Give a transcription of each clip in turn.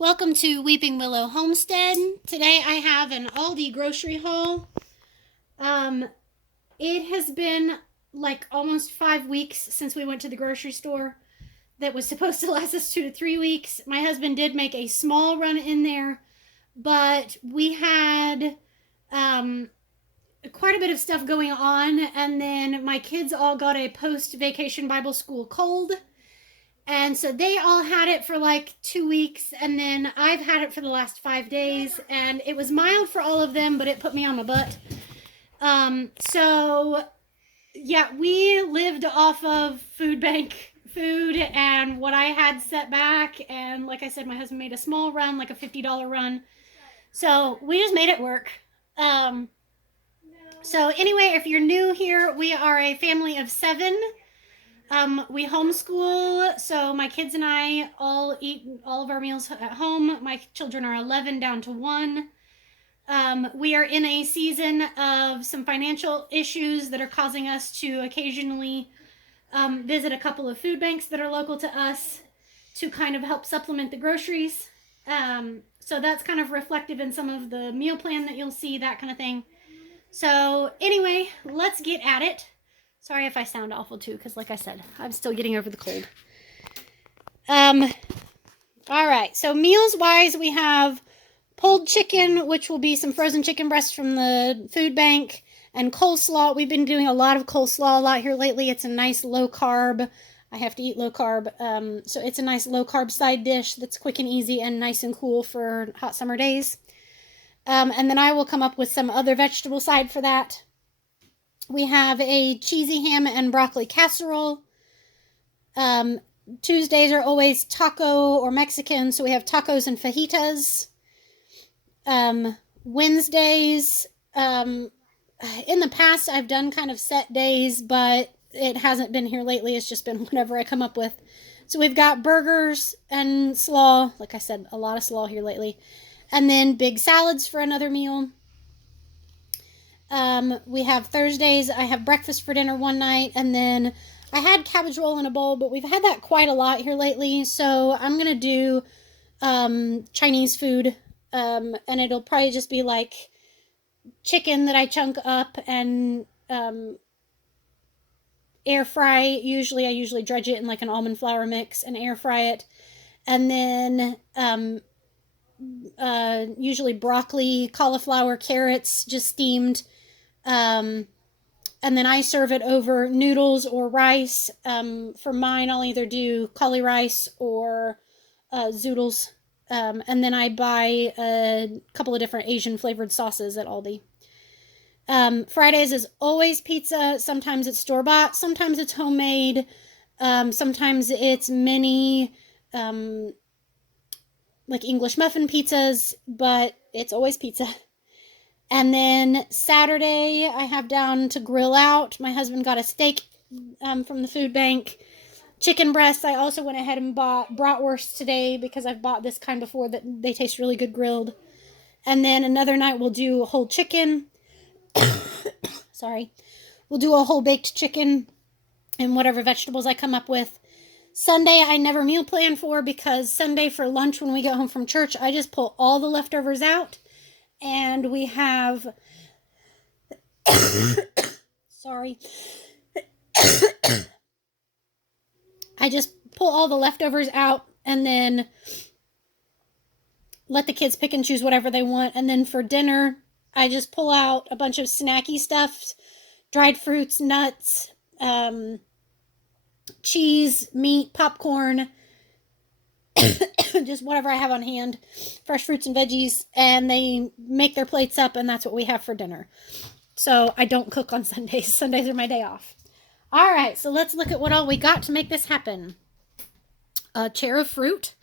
Welcome to Weeping Willow Homestead. Today I have an Aldi grocery haul. It has been like almost 5 weeks since we went to the grocery store. That was supposed to last us 2 to 3 weeks. My husband did make a small run in there, but we had quite a bit of stuff going on, and then my kids all got a post-vacation Bible school cold. And so they all had it for like 2 weeks, and then I've had it for the last 5 days, and it was mild for all of them, but it put me on my butt. So yeah, we lived off of food bank food and what I had set back, and like I said, my husband made a small run, like a $50 run. So we just made it work. So anyway, if you're new here, we are a family of 7. We homeschool, so my kids and I all eat all of our meals at home. My children are 11 down to 1. We are in a season of some financial issues that are causing us to occasionally visit a couple of food banks that are local to us to kind of help supplement the groceries. So that's kind of reflective in some of the meal plan that you'll see, that kind of thing. So anyway, let's get at it. Sorry if I sound awful too, because like I said, I'm still getting over the cold. All right, so meals-wise, we have pulled chicken, which will be some frozen chicken breasts from the food bank, and coleslaw. We've been doing a lot of coleslaw a lot here lately. It's a nice low-carb. I have to eat low-carb, so it's a nice low-carb side dish that's quick and easy and nice and cool for hot summer days. And then I will come up with some other vegetable side for that. We have a cheesy ham and broccoli casserole. Tuesdays are always taco or Mexican, so we have tacos and fajitas. Wednesdays, in the past I've done kind of set days, but it hasn't been here lately. It's just been whatever I come up with. So we've got burgers and slaw. Like I said, a lot of slaw here lately. And then big salads for another meal. We have Thursdays. I have breakfast for dinner one night, and then I had cabbage roll in a bowl, but we've had that quite a lot here lately, so I'm going to do Chinese food, and it'll probably just be like chicken that I chunk up and air fry. I usually dredge it in like an almond flour mix and air fry it, and then usually broccoli, cauliflower, carrots, just steamed. And then I serve it over noodles or rice. For mine, I'll either do cauli rice or zoodles. And then I buy a couple of different Asian flavored sauces at Aldi. Fridays is always pizza. Sometimes it's store-bought. Sometimes it's homemade. Sometimes it's mini, like English muffin pizzas, but it's always pizza. And then Saturday, I have down to grill out. My husband got a steak from the food bank. Chicken breasts, I also went ahead and bought bratwurst today because I've bought this kind before that they taste really good grilled. And then another night we'll do a whole chicken. Sorry. We'll do a whole baked chicken and whatever vegetables I come up with. Sunday, I never meal plan for because Sunday for lunch when we get home from church, I just pull all the leftovers out. And we have, sorry, I just pull all the leftovers out and then let the kids pick and choose whatever they want. And then for dinner, I just pull out a bunch of snacky stuff, dried fruits, nuts, cheese, meat, popcorn, just whatever I have on hand, fresh fruits and veggies, and they make their plates up, and that's what we have for dinner. So I don't cook on Sundays. Sundays are my day off. All right, so let's look at what all we got to make this happen. A chair of fruit.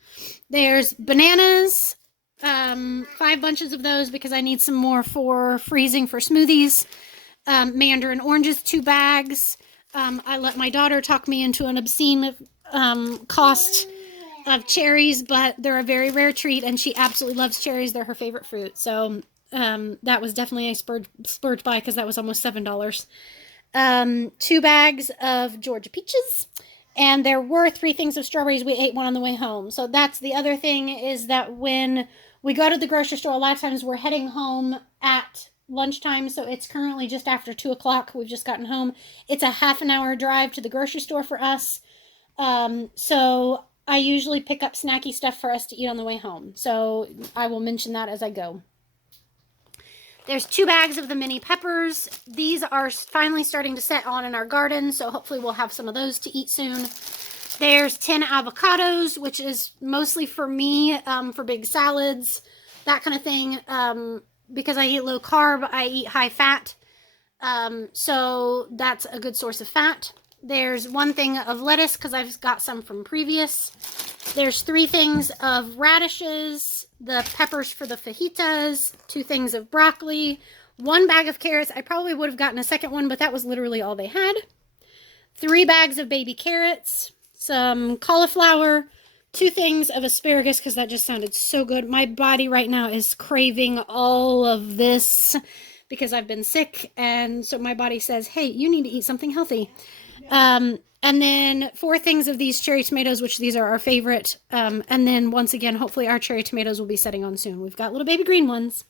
There's bananas, 5 bunches of those because I need some more for freezing for smoothies. Mandarin oranges, 2 bags. I let my daughter talk me into an obscene cost of cherries, but they're a very rare treat, and she absolutely loves cherries. They're her favorite fruit. So that was definitely a splurge buy because that was almost $7. 2 bags of Georgia peaches, And there were 3 things of strawberries. We ate one on the way home. So that's the other thing, is that when we go to the grocery store, a lot of times we're heading home at lunchtime. So it's currently just after 2 o'clock. We've just gotten home. It's a half an hour drive to the grocery store for us. So I usually pick up snacky stuff for us to eat on the way home. So I will mention that as I go. There's 2 bags of the mini peppers. These are finally starting to set on in our garden, so hopefully we'll have some of those to eat soon. There's 10 avocados, which is mostly for me, for big salads, that kind of thing. Because I eat low carb, I eat high fat. So that's a good source of fat. There's 1 thing of lettuce, because I've got some from previous. There's 3 things of radishes, the peppers for the fajitas, 2 things of broccoli, 1 bag of carrots. I probably would have gotten a second one, but that was literally all they had. 3 bags of baby carrots, some cauliflower, 2 things of asparagus, because that just sounded so good. My body right now is craving all of this because I've been sick, and so my body says, hey, you need to eat something healthy. And then 4 things of these cherry tomatoes, which these are our favorite. And then once again, hopefully our cherry tomatoes will be setting on soon. We've got little baby green ones.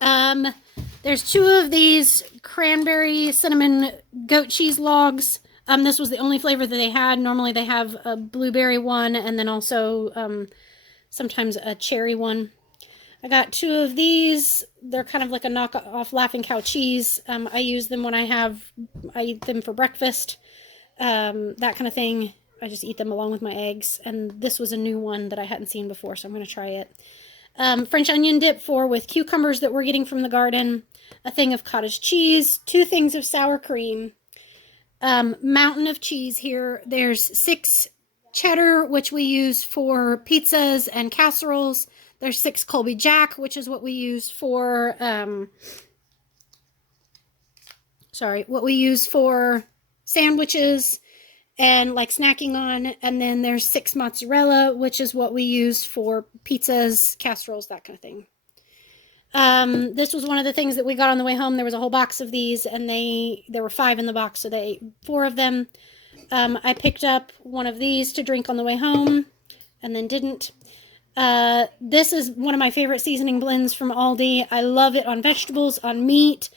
There's 2 of these cranberry cinnamon goat cheese logs. This was the only flavor that they had. Normally they have a blueberry one and then also sometimes a cherry one. I got 2 of these. They're kind of like a knockoff Laughing Cow cheese. I use them when I eat them for breakfast, that kind of thing. I just eat them along with my eggs. And this was a new one that I hadn't seen before, so I'm going to try it. French onion dip with cucumbers that we're getting from the garden. A thing of cottage cheese. 2 things of sour cream. Mountain of cheese here. There's 6 cheddar, which we use for pizzas and casseroles. There's 6 Colby Jack, which is what we use for, what we use for sandwiches and like snacking on. And then there's 6 mozzarella, which is what we use for pizzas, casseroles, that kind of thing. This was one of the things that we got on the way home. There was a whole box of these, and there were 5 in the box, so they ate 4 of them. I picked up one of these to drink on the way home and then didn't. This is one of my favorite seasoning blends from Aldi. I love it on vegetables, on meat.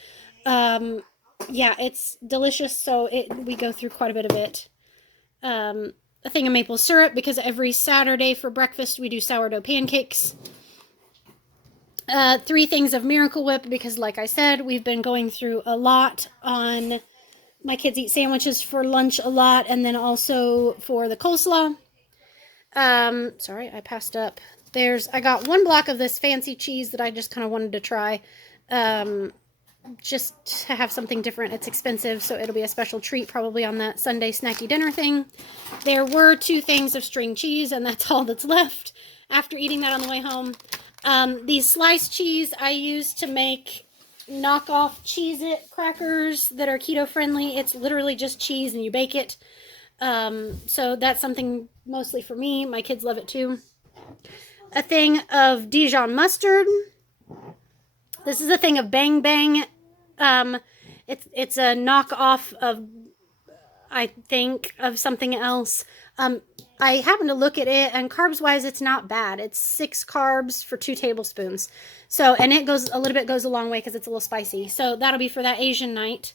Yeah, it's delicious, so we go through quite a bit of it. A thing of maple syrup, because every Saturday for breakfast we do sourdough pancakes. 3 things of Miracle Whip, because like I said, we've been going through a lot on... My kids eat sandwiches for lunch a lot, and then also for the coleslaw. Sorry, I passed up. I got 1 block of this fancy cheese that I just kind of wanted to try. Just to have something different. It's expensive, so it'll be a special treat probably on that Sunday snacky dinner thing. There were 2 things of string cheese, and that's all that's left after eating that on the way home. These sliced cheese I use to make knockoff Cheez-It crackers that are keto friendly. It's literally just cheese and you bake it. So that's something mostly for me. My kids love it too. A thing of Dijon mustard. This is a thing of Bang Bang. It's a knockoff of, I think, of something else. I happened to look at it, and carbs-wise, it's not bad. It's 6 carbs for 2 tablespoons. So, and it goes a long way because it's a little spicy. So that'll be for that Asian night.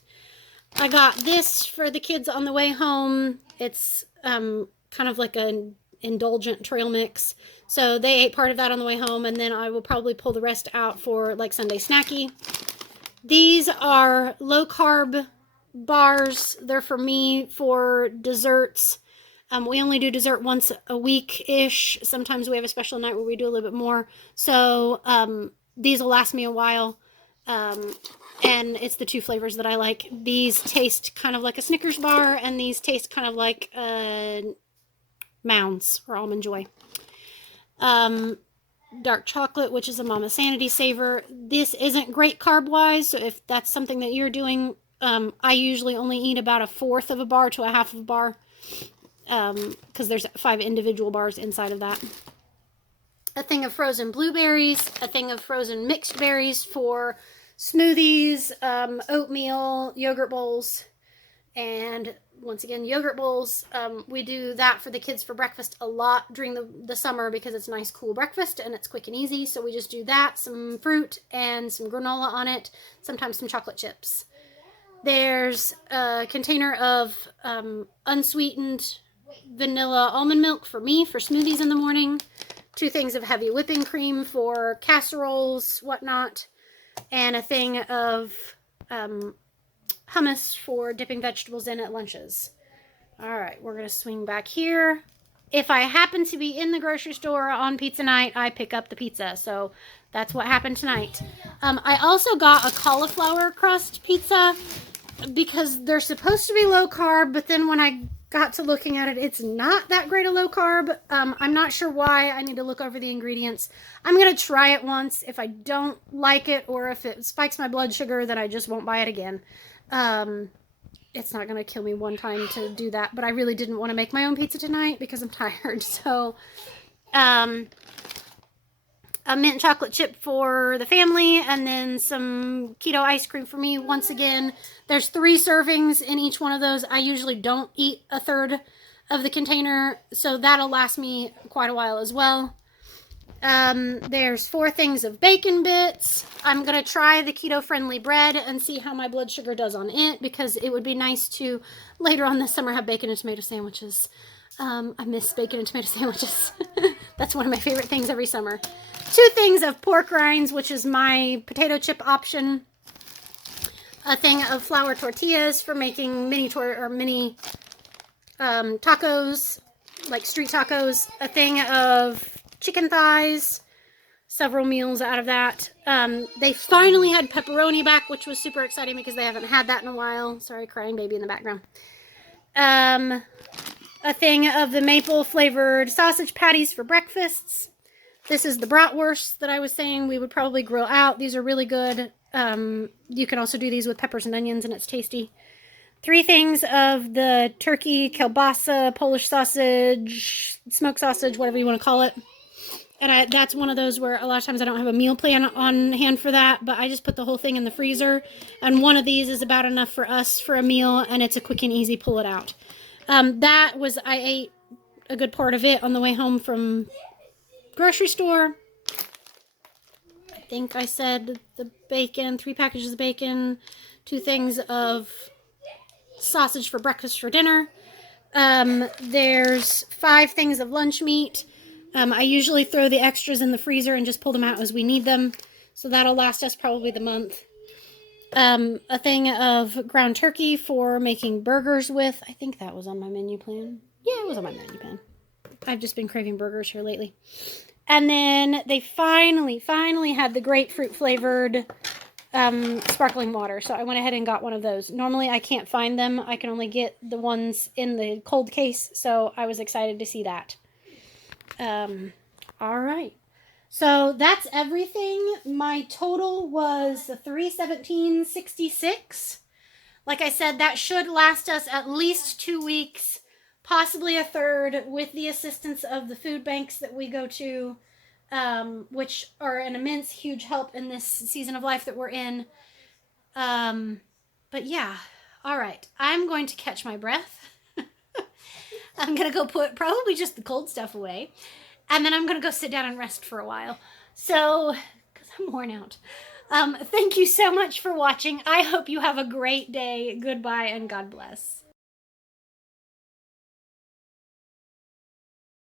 I got this for the kids on the way home. It's kind of like an indulgent trail mix. So they ate part of that on the way home, and then I will probably pull the rest out for like Sunday snacky. These are low-carb bars. They're for me for desserts. We only do dessert once a week-ish. Sometimes we have a special night where we do a little bit more. So these will last me a while. And it's the 2 flavors that I like. These taste kind of like a Snickers bar, and these taste kind of like Mounds or Almond Joy. Dark chocolate, which is a Mama Sanity saver. This isn't great carb-wise, so if that's something that you're doing, I usually only eat about 1/4 of a bar to 1/2 of a bar. Because there's 5 individual bars inside of that. A thing of frozen blueberries, a thing of frozen mixed berries for smoothies, oatmeal, yogurt bowls, and once again, yogurt bowls. We do that for the kids for breakfast a lot during the summer because it's a nice, cool breakfast and it's quick and easy. So we just do that, some fruit and some granola on it, sometimes some chocolate chips. There's a container of unsweetened vanilla almond milk for me for smoothies in the morning. 2 things of heavy whipping cream for casseroles, whatnot. And a thing of hummus for dipping vegetables in at lunches. All right, we're going to swing back here. If I happen to be in the grocery store on pizza night, I pick up the pizza. So that's what happened tonight. I also got a cauliflower crust pizza because they're supposed to be low carb, but then when I got to looking at it, it's not that great a low carb. I'm not sure why. I need to look over the ingredients. I'm going to try it once. If I don't like it or if it spikes my blood sugar, then I just won't buy it again. It's not going to kill me one time to do that, but I really didn't want to make my own pizza tonight because I'm tired. So, a mint chocolate chip for the family, and then some keto ice cream for me. Once again, there's 3 servings in each one of those. I usually don't eat a third of the container, so that'll last me quite a while as well. There's 4 things of bacon bits. I'm going to try the keto-friendly bread and see how my blood sugar does on it, because it would be nice to, later on this summer, have bacon and tomato sandwiches. I miss bacon and tomato sandwiches. That's one of my favorite things every summer. 2 things of pork rinds, which is my potato chip option. A thing of flour tortillas for making mini tacos, like street tacos. A thing of chicken thighs, several meals out of that. They finally had pepperoni back, which was super exciting because they haven't had that in a while. Sorry, crying baby in the background. A thing of the maple flavored sausage patties for breakfasts. This is the bratwurst that I was saying we would probably grill out. These are really good. You can also do these with peppers and onions, and it's tasty. 3 things of the turkey, kielbasa, Polish sausage, smoked sausage, whatever you want to call it. And that's one of those where a lot of times I don't have a meal plan on hand for that, but I just put the whole thing in the freezer. And one of these is about enough for us for a meal, and it's a quick and easy pull it out. I ate a good part of it on the way home from grocery store. I think I said the bacon, 3 packages of bacon, 2 things of sausage for breakfast for dinner. There's 5 things of lunch meat. I usually throw the extras in the freezer and just pull them out as we need them. So that'll last us probably the month. A thing of ground turkey for making burgers with. I think that was on my menu plan. Yeah, it was on my menu plan. I've just been craving burgers here lately. And then they finally had the grapefruit flavored sparkling water. So I went ahead and got one of those. Normally I can't find them. I can only get the ones in the cold case. So I was excited to see that. All right. So that's everything. My total was $317.66. Like I said, that should last us at least 2 weeks, possibly a third, with the assistance of the food banks that we go to, which are an immense, huge help in this season of life that we're in. But yeah, all right. I'm going to catch my breath. I'm going to go put probably just the cold stuff away. And then I'm going to go sit down and rest for a while. So, because I'm worn out. Thank you so much for watching. I hope you have a great day. Goodbye and God bless.